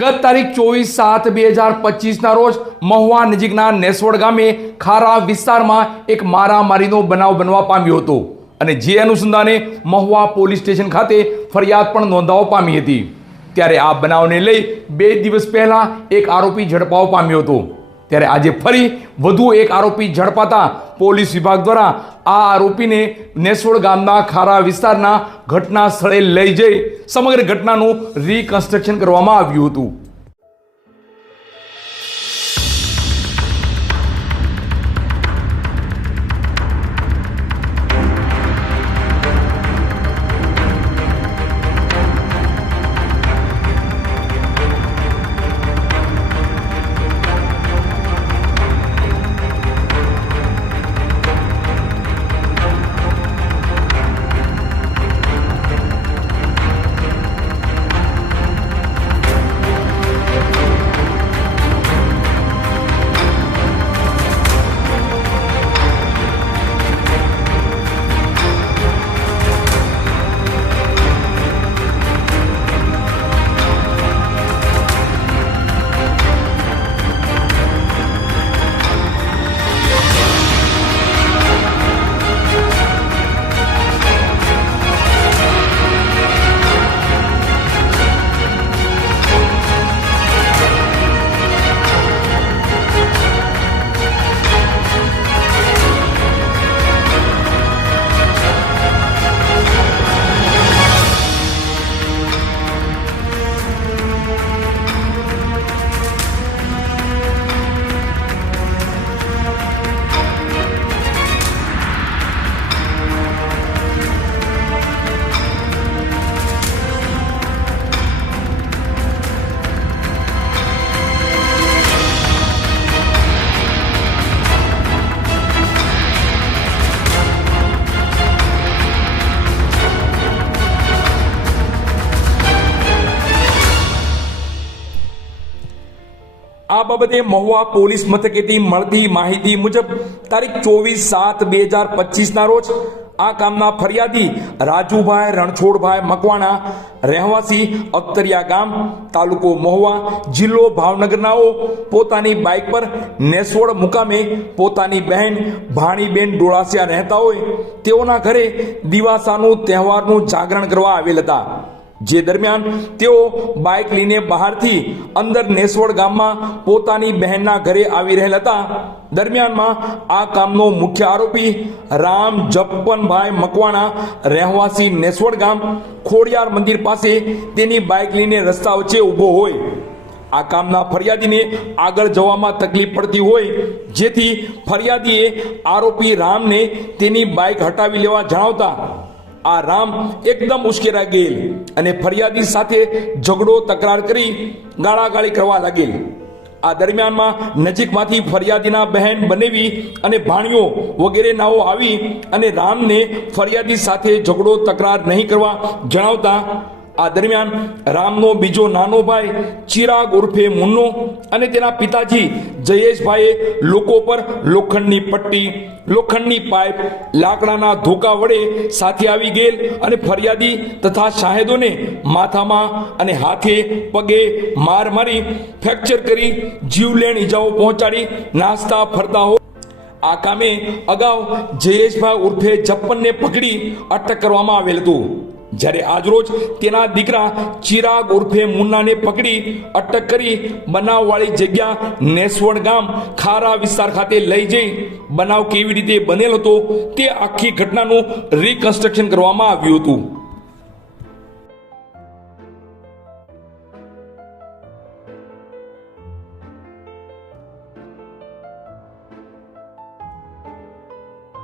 ગત તારીખ 24/7/2025 રોજ મહુવા નજીકના નેસવડ ગામે ખારા વિસ્તારમાં એક મારામારીનો બનાવ બનવા પામ્યો હતો અને જે અનુસંધાને મહુવા પોલીસ સ્ટેશન ખાતે ફરિયાદ પણ નોંધાવવા પામી હતી। ત્યારે આ બનાવને લઈ 2 દિવસ પહેલા એક આરોપી ઝડપાવા પામ્યો હતો। ત્યારે આજે ફરી વધુ એક આરોપી ઝડપાતા પોલીસ વિભાગ દ્વારા આ આરોપીને નેસવડ ગામના ખારા વિસ્તારના ઘટના સ્થળે લઈ જઈ સમગ્ર ઘટનાનું રિકન્સ્ટ્રક્શન કરવામાં આવ્યું હતું। આ બાબતે મહુવા પોલીસ મથકેથી મળતી માહિતી મુજબ તારીખ 24/7/2025 રોજ આ કામના ફરિયાદી રાજુભાઈ રણછોડભાઈ મકવાણા રહેવાસી અખ્તરિયા ગામ તાલુકો મહુવા જિલ્લો ભાવનગરનાઓ પોતાની બાઇક પર નેસવડ મુકામે પોતાની બહેન ભાણીબેન ડોળાસિયા રહેતા હોય તેઓના ઘરે દિવાસાનું તહેવારનું જાગરણ કરવા આવેલ હતા। જે દરમિયાન તેઓ બાઇક લઈને બહારથી અંદર નેસવડ ગામમાં પોતાની બહેનના ઘરે આવી રહેલ હતા। દરમિયાનમાં આ કામનો મુખ્ય આરોપી રામ જપ્પનભાઈ મકવાણા રહેવાસી નેસવડ ગામ ખોડિયાર મંદિર પાસે તેની બાઇક લઈને રસ્તા વચ્ચે ઊભો હોય। આ કામના ફરિયાદીને આગળ જવામાં તકલીફ પડતી હોય જેથી ફરિયાદીએ આરોપી રામને તેની બાઇક હટાવી લેવા જણાવતા આ રામ એકદમ ઉશ્કેરાઈ ગયેલ અને ફરિયાદી સાથે ઝઘડો તકરાર કરી ગાળાગાળી કરવા લાગેલ। આ દરમિયાનમાં નજીકમાંથી ફરિયાદીના બહેન બનેવી અને ભાણીઓ વગેરે નાઓ આવી અને રામને ફરિયાદી સાથે ઝઘડો તકરાર નહીં કરવા જણાવતા આ દરમિયાન રામનો બીજો નાનો ભાઈ ચિરાગ ઉર્ફે મુન્નો અને તેના પિતાજી જયેશભાઈએ લોકો પર લોખંડની પટ્ટી લોખંડની પાઇપ લાકડાના ધોકા વડે સાથે આવી ગયેલ અને ફરિયાદી તથા શાહેદોને માથામાં અને હાથે પગે માર મારી ફ્રેક્ચર કરી જીવલેણ ઈજાઓ પહોંચાડી નાસ્તા ફરતા હોય। આ કામે અગાઉ જયેશભાઈ ઉર્ફે જપ્પનને પકડી અટક કરવામાં આવેલ હતું જ્યારે આજરોજ તેના દીકરા ચિરાગ ઉર્ફે મુન્નાને પકડી અટક કરી બનાવવાળી જગ્યા નેસવડ ગામ ખારા વિસ્તાર ખાતે લઈ જઈ બનાવ કેવી રીતે બનેલ હતો તે આખી ઘટનાનું રિકન્સ્ટ્રક્શન કરવામાં આવ્યું હતું।